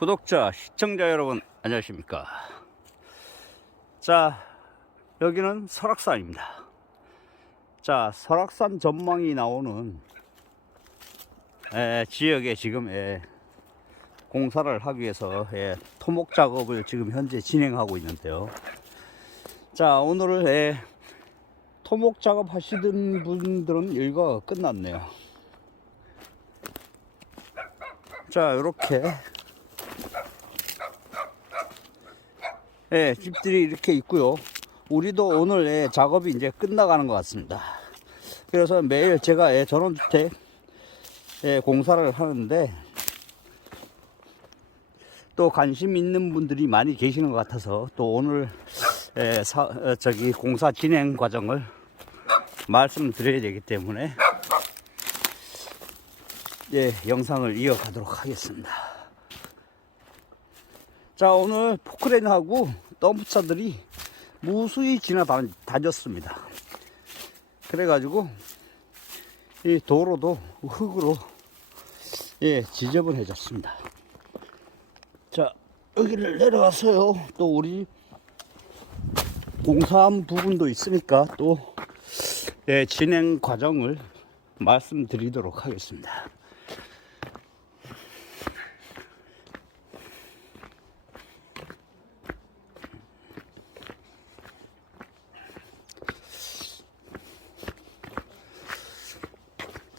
구독자, 시청자 여러분, 안녕하십니까. 자, 여기는 설악산입니다. 자, 설악산 전망이 나오는 에, 지역에 지금 에, 공사를 하기 위해서 에, 토목 작업을 지금 현재 진행하고 있는데요. 자, 오늘 에, 토목 작업 하시던 분들은 일과가 끝났네요. 자, 이렇게 예, 집들이 이렇게 있고요. 우리도 오늘 예, 작업이 이제 끝나가는 것 같습니다. 그래서 매일 제가 예, 전원주택 예, 공사를 하는데 또 관심 있는 분들이 많이 계시는 것 같아서 또 오늘 예, 사, 어, 저기 공사 진행 과정을 말씀드려야 되기 때문에 예, 영상을 이어가도록 하겠습니다. 자, 오늘 포크레인하고 덤프차들이 무수히 지나다녔습니다. 그래가지고, 이 도로도 흙으로, 예, 지저분해졌습니다. 자, 여기를 내려와서요, 또 우리 공사한 부분도 있으니까 또, 예, 진행 과정을 말씀드리도록 하겠습니다.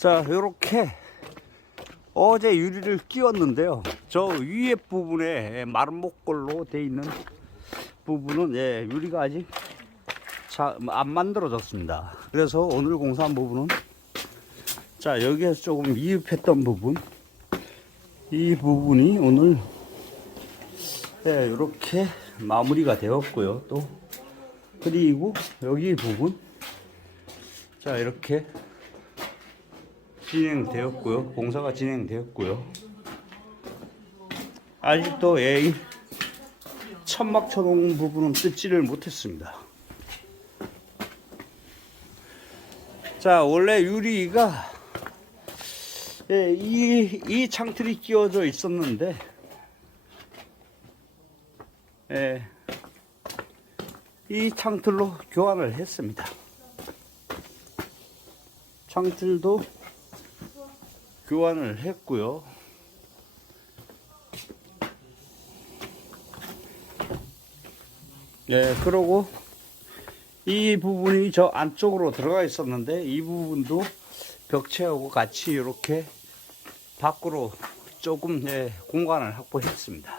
자, 요렇게 어제 유리를 끼웠는데요. 저 위에 부분에 마름목골로 돼 있는 부분은 예, 유리가 아직 자, 안 만들어졌습니다. 그래서 오늘 공사한 부분은 자, 여기에서 조금 미흡했던 부분 이 부분이 오늘 예, 이렇게 마무리가 되었고요. 또 그리고 여기 부분 자, 이렇게 진행되었고요. 공사가 진행되었고요. 아직도 예, 이 천막 쳐놓은 부분은 뜯지를 못했습니다. 자, 원래 유리가 예, 이, 이 창틀이 끼워져 있었는데 예, 이 창틀로 교환을 했습니다. 창틀도 교환을 했고요. 네, 그러고 이 부분이 저 안쪽으로 들어가 있었는데 이 부분도 벽체하고 같이 이렇게 밖으로 조금 네, 공간을 확보했습니다.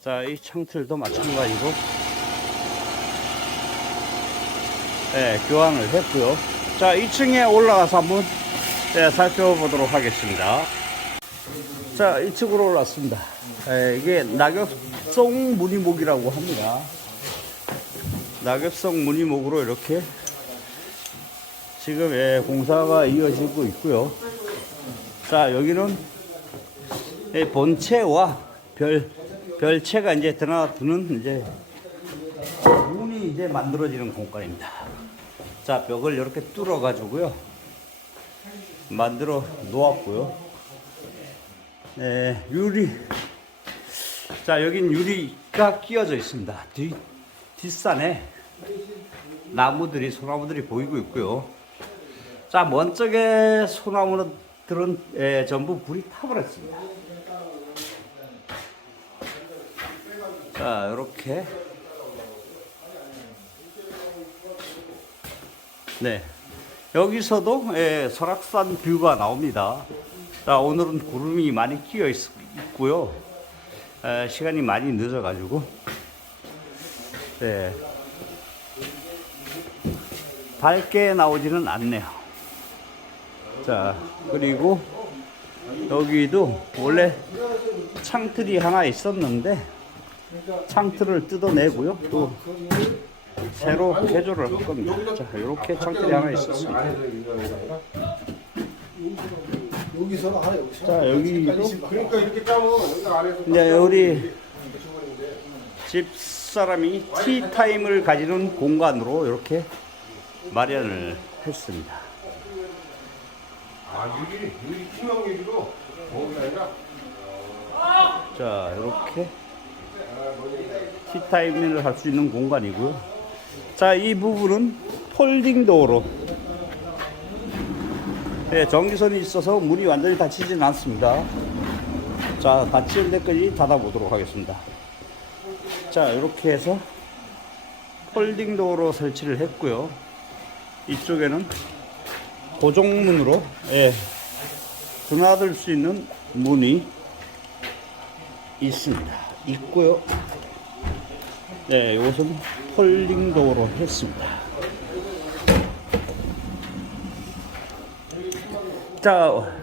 자, 이 창틀도 마찬가지로 네, 교환을 했고요. 자, 2층에 올라가서 한번 네, 살펴보도록 하겠습니다. 자, 이쪽으로 올랐습니다. 예, 이게 낙엽성 무늬목이라고 합니다. 낙엽성 무늬목으로 이렇게 지금 예, 공사가 이어지고 있고요. 자, 여기는 예, 본체와 별, 별체가 이제 드나드는 이제 문이 이제 만들어지는 공간입니다. 자, 벽을 이렇게 뚫어 가지고요. 만들어 놓았고요. 네, 유리. 자, 여긴 유리가 끼어져 있습니다. 뒤, 뒷산에 나무들이, 소나무들이 보이고 있고요. 자, 먼 쪽에 소나무들은 예, 전부 불이 타버렸습니다. 자, 이렇게. 네. 여기서도 예, 설악산 뷰가 나옵니다. 자, 오늘은 구름이 많이 끼어 있, 고요 시간이 많이 늦어가지고 예, 밝게 나오지는 않네요. 자, 그리고 여기도 원래 창틀이 하나 있었는데 창틀을 뜯어내고요. 또 새로 개조를 할 겁니다. 자, 이렇게 창틀이 하나 있었습니다. 여기서 하나 여기서 자, 여기도 그러니까 이렇게 안에서 이제 우리 집 사람이 티 타임을 가지는 공간으로 이렇게 마련을 했습니다. 아 유리 유리 투명 유리로 거기 아니라 자, 이렇게 티타임을 할 수 있는 공간이고요. 자, 이 부분은 폴딩 도어로 네, 전기선이 있어서 문이 완전히 닫히지는 않습니다. 자, 닫힐 때까지 닫아보도록 하겠습니다. 자, 이렇게 해서 폴딩 도어로 설치를 했고요. 이쪽에는 고정문으로 예, 드나들 수 있는 문이 있습니다. 있고요. 네, 이것은 폴딩 도어로 했습니다. 자,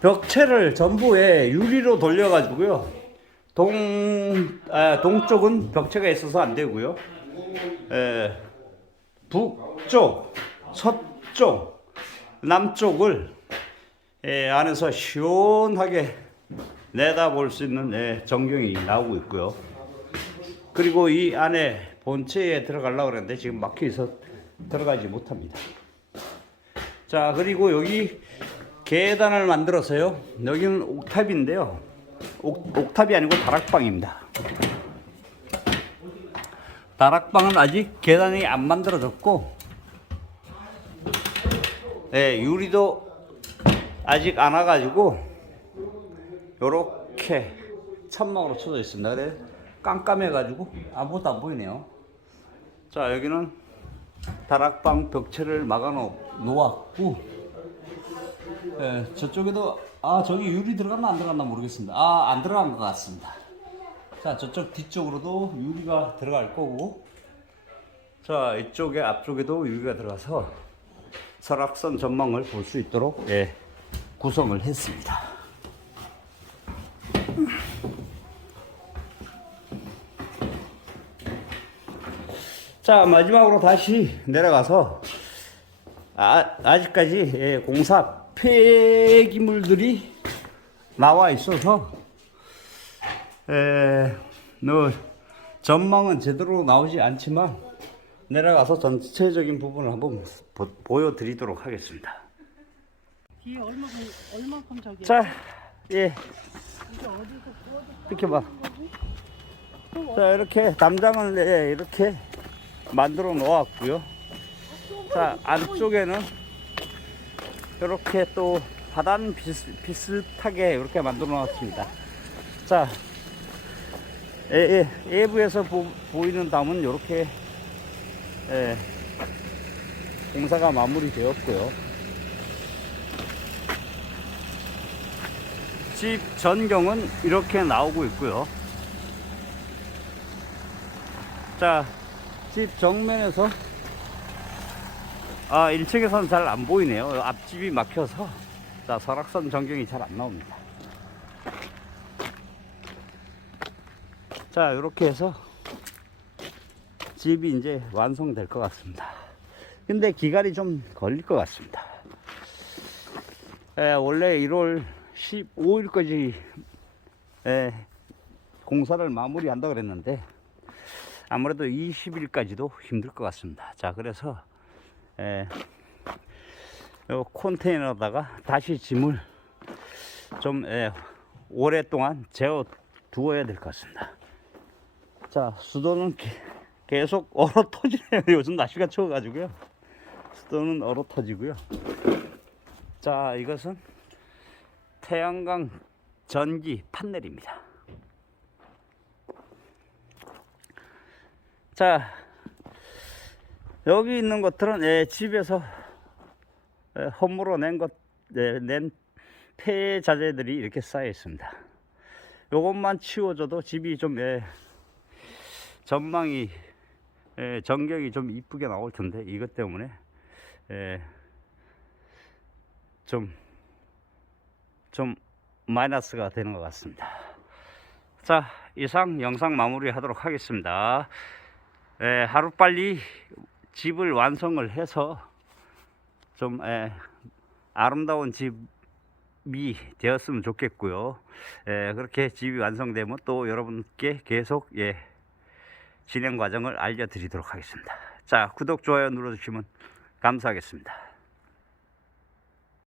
벽체를 전부에 유리로 돌려가지고요. 동, 아, 동쪽은 벽체가 있어서 안 되고요. 에, 북쪽, 서쪽, 남쪽을 에, 안에서 시원하게 내다볼 수 있는 에, 전경이 나오고 있고요. 그리고 이 안에 본체에 들어가려고 그랬는데 지금 막혀 있어 들어가지 못합니다. 자, 그리고 여기 계단을 만들어서요. 여기는 옥탑인데요. 옥, 옥탑이 아니고 다락방입니다. 다락방은 아직 계단이 안 만들어졌고, 예, 유리도 아직 안 와가지고, 요렇게 천막으로 쳐져 있습니다. 그래, 깜깜해가지고 아무것도 안 보이네요. 자, 여기는 다락방 벽체를 막아 놓- 놓았고, 예, 저쪽에도 아 저기 유리 들어갔나 안 들어갔나 모르겠습니다. 아 안 들어간 것 같습니다. 자 저쪽 뒤쪽으로도 유리가 들어갈 거고, 자 이쪽에 앞쪽에도 유리가 들어가서 설악산 전망을 볼 수 있도록 예, 구성을 했습니다. 자 마지막으로 다시 내려가서 아, 아직까지 예, 공사 폐기물들이 나와 있어서 에, 뭐 전망은 제대로 나오지 않지만 내려가서 전체적인 부분을 한번 보, 보여드리도록 하겠습니다. 뒤에 얼마큼 얼마큼 저기 자, 예, 이렇게 봐. 자, 이렇게 담장을 예, 이렇게 만들어 놓았고요. 자, 안쪽에는 이렇게 또 하단 비슷, 비슷하게 이렇게 만들어 놨습니다. 자, 예, 예, 외부에서 보, 보이는 담은 이렇게 예, 공사가 마무리되었고요. 집 전경은 이렇게 나오고 있고요. 자, 집 정면에서 아, 1층에서는 잘 안 보이네요. 앞집이 막혀서 자, 설악산 전경이 잘 안 나옵니다. 자, 이렇게 해서 집이 이제 완성될 것 같습니다. 근데 기간이 좀 걸릴 것 같습니다. 에, 원래 1월 15일까지 에, 공사를 마무리한다 그랬는데 아무래도 20일까지도 힘들 것 같습니다. 자, 그래서 에, 요 컨테이너다가 다시 짐을 좀 에, 오랫동안 재워 두어야 될 것 같습니다. 자, 수도는 게- 계속 얼어 터지네요. 요즘 날씨가 추워가지고요. 수도는 얼어 터지고요. 자, 이것은 태양광 전기 판넬입니다. 자, 여기 있는 것들은 예, 집에서 예, 홈으로 낸 것, 예, 낸 폐자재들이 이렇게 쌓여 있습니다. 요것만 치워줘도 집이 좀 예, 전망이 예, 전경이 좀 이쁘게 나올 텐데 이것 때문에 예, 좀, 좀 마이너스가 되는 것 같습니다. 자, 이상 영상 마무리 하도록 하겠습니다. 예, 하루빨리 집을 완성을 해서 좀 예, 아름다운 집이 되었으면 좋겠고요. 예, 그렇게 집이 완성되면 또 여러분께 계속 예, 진행 과정을 알려드리도록 하겠습니다. 자, 구독, 좋아요 눌러주시면 감사하겠습니다.